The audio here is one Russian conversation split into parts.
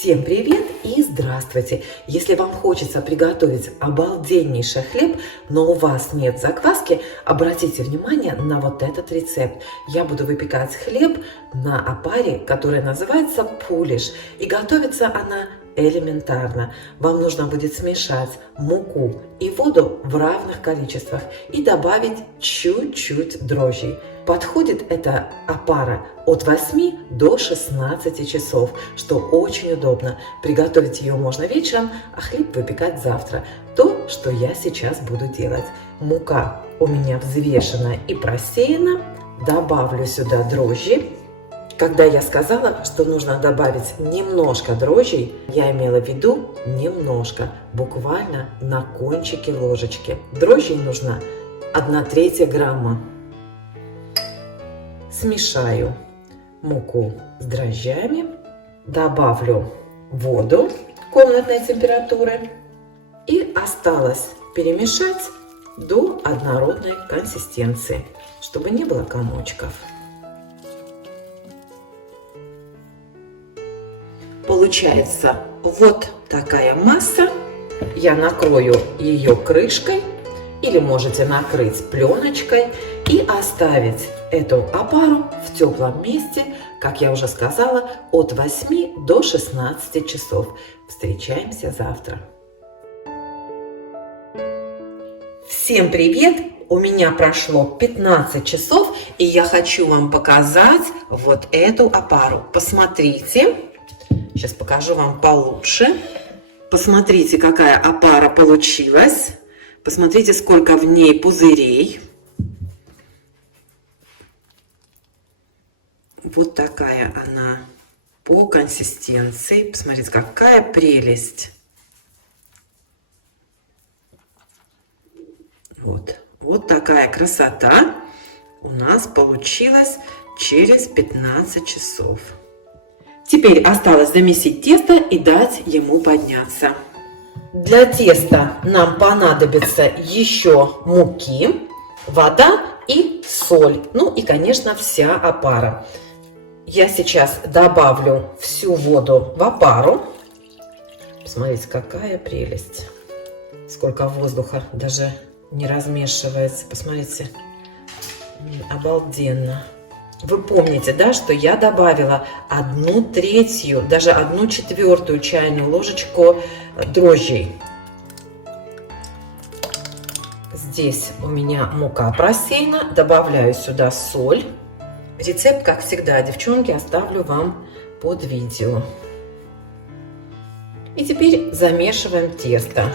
Всем привет и здравствуйте! Если вам хочется приготовить обалденнейший хлеб, но у вас нет закваски, обратите внимание на вот этот рецепт. Я буду выпекать хлеб на опаре, которая называется пулиш. И готовится она элементарно. Вам нужно будет смешать муку и воду в равных количествах и добавить чуть-чуть дрожжей. Подходит эта опара от 8 до 16 часов, что очень удобно. Приготовить ее можно вечером, а хлеб выпекать завтра. То, что я сейчас буду делать. Мука у меня взвешена и просеяна. Добавлю сюда дрожжи. Когда я сказала, что нужно добавить немножко дрожжей, я имела в виду немножко, буквально на кончике ложечки. Дрожжей нужно 1/3 грамма. Смешаю муку с дрожжами, добавлю воду комнатной температуры и осталось перемешать до однородной консистенции, чтобы не было комочков. Получается вот такая масса. Я накрою ее крышкой или можете накрыть пленочкой и оставить эту опару в теплом месте, как я уже сказала, от 8 до 16 часов. Встречаемся завтра. Всем привет! У меня прошло 15 часов, и я хочу вам показать вот эту опару. Посмотрите. Сейчас покажу вам получше. Посмотрите, какая опара получилась. Посмотрите, сколько в ней пузырей. Вот такая она по консистенции. Посмотрите, какая прелесть. Вот такая красота у нас получилась через 15 часов. Теперь осталось замесить тесто и дать ему подняться. Для теста нам понадобится еще муки, вода и соль. Ну и, конечно, вся опара. Я сейчас добавлю всю воду в опару. Посмотрите, какая прелесть. Сколько воздуха, даже не размешивается. Посмотрите, обалденно. Вы помните, да, что я добавила 1/3, даже 1/4 чайную ложечку дрожжей. Здесь у меня мука просеяна. Добавляю сюда соль. Рецепт, как всегда, девчонки, оставлю вам под видео. И теперь замешиваем тесто.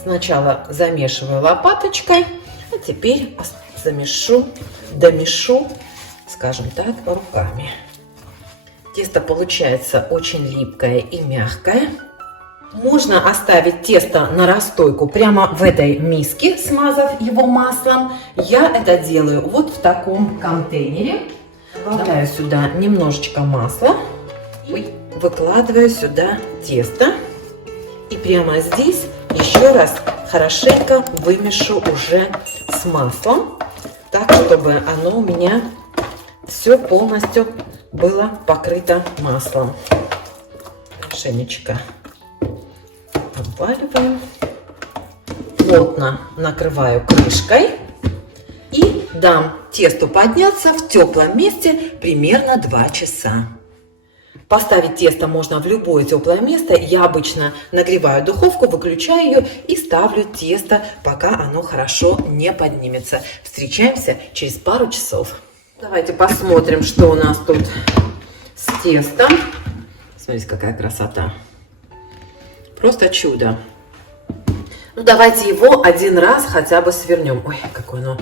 Сначала замешиваю лопаточкой, а теперь домешу, скажем так, руками. Тесто получается очень липкое и мягкое. Можно оставить тесто на расстойку прямо в этой миске, смазав его маслом. Я это делаю вот в таком контейнере. Добавляю сюда немножечко масла и выкладываю сюда тесто. И прямо здесь еще раз хорошенько вымешу уже с маслом, так, чтобы оно у меня все полностью было покрыто маслом. Хорошенечко обваливаем. Плотно накрываю крышкой и дам тесту подняться в теплом месте примерно 2 часа. Поставить тесто можно в любое теплое место. Я обычно нагреваю духовку, выключаю ее и ставлю тесто, пока оно хорошо не поднимется. Встречаемся через пару часов. Давайте посмотрим, что у нас тут с тестом. Смотрите, какая красота. Просто чудо. Ну, давайте его один раз хотя бы свернем. Ой, какое оно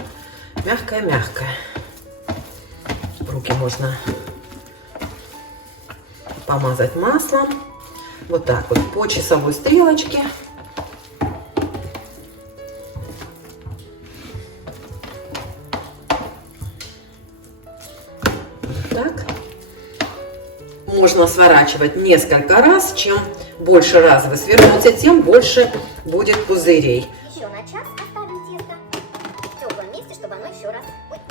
мягкое-мягкое. Руки можно помазать маслом. Вот так вот по часовой стрелочке. Вот так. Можно сворачивать несколько раз. Чем больше раз вы свернете, тем больше будет пузырей. Еще на час оставим тесто в теплом месте, чтобы оно еще раз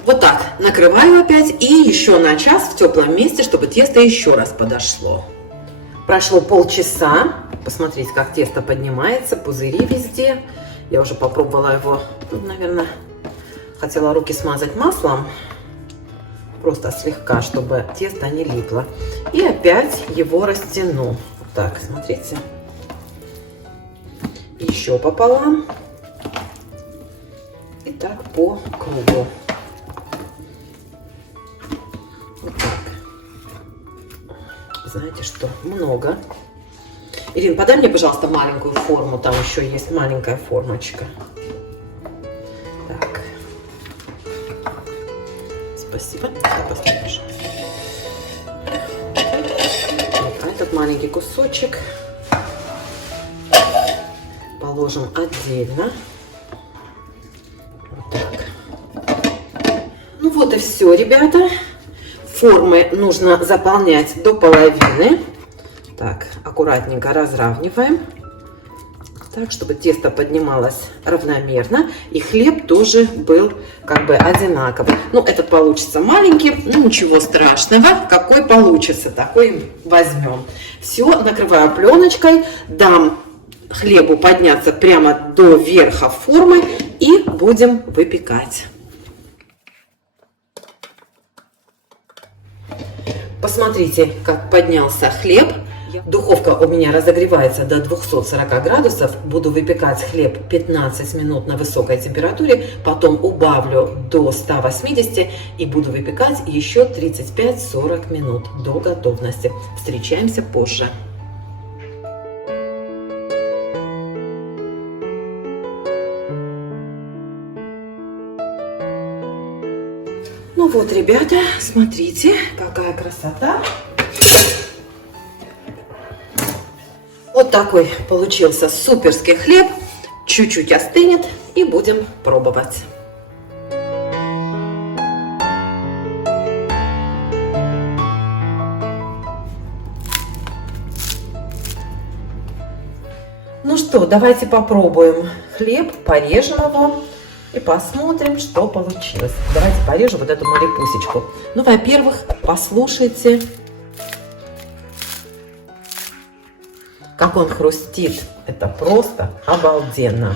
Вот так накрываю опять и еще на час в теплом месте, чтобы тесто еще раз подошло. Прошло полчаса. Посмотрите, как тесто поднимается, пузыри везде. Я уже попробовала его, наверное, хотела руки смазать маслом. Просто слегка, чтобы тесто не липло. И опять его растяну. Вот так, смотрите. Еще пополам. И так по кругу. Вот так. Знаете что? Много. Ирина, подай мне, пожалуйста, маленькую форму. Там еще есть маленькая формочка. Так. Спасибо. Поставь, пожалуйста. А этот маленький кусочек положим отдельно. Вот так. Ну вот и все, ребята. Формы нужно заполнять до половины. Так, аккуратненько разравниваем. Так, чтобы тесто поднималось равномерно. И хлеб тоже был как бы одинаковый. Ну, этот получится маленький. Ну, ничего страшного. Какой получится, такой возьмем. Все, накрываю пленочкой. Дам хлебу подняться прямо до верха формы. И будем выпекать. Посмотрите, как поднялся хлеб. Духовка у меня разогревается до 240 градусов. Буду выпекать хлеб 15 минут на высокой температуре. Потом убавлю до 180 и буду выпекать еще 35-40 минут до готовности. Встречаемся позже. Ну вот, ребята, смотрите, какая красота. Вот такой получился суперский хлеб. Чуть-чуть остынет и будем пробовать. Ну что, давайте попробуем хлеб, порежем его и посмотрим, что получилось. Давайте порежу вот эту малипусечку. Ну, во-первых, послушайте, как он хрустит. Это просто обалденно.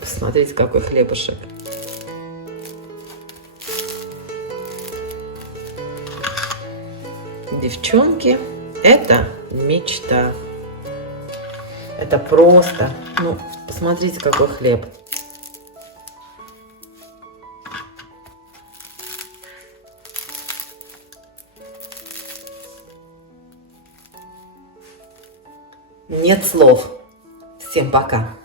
Посмотрите, какой хлебушек. Девчонки, это мечта. Это просто, ну, посмотрите, какой хлеб. Нет слов. Всем пока.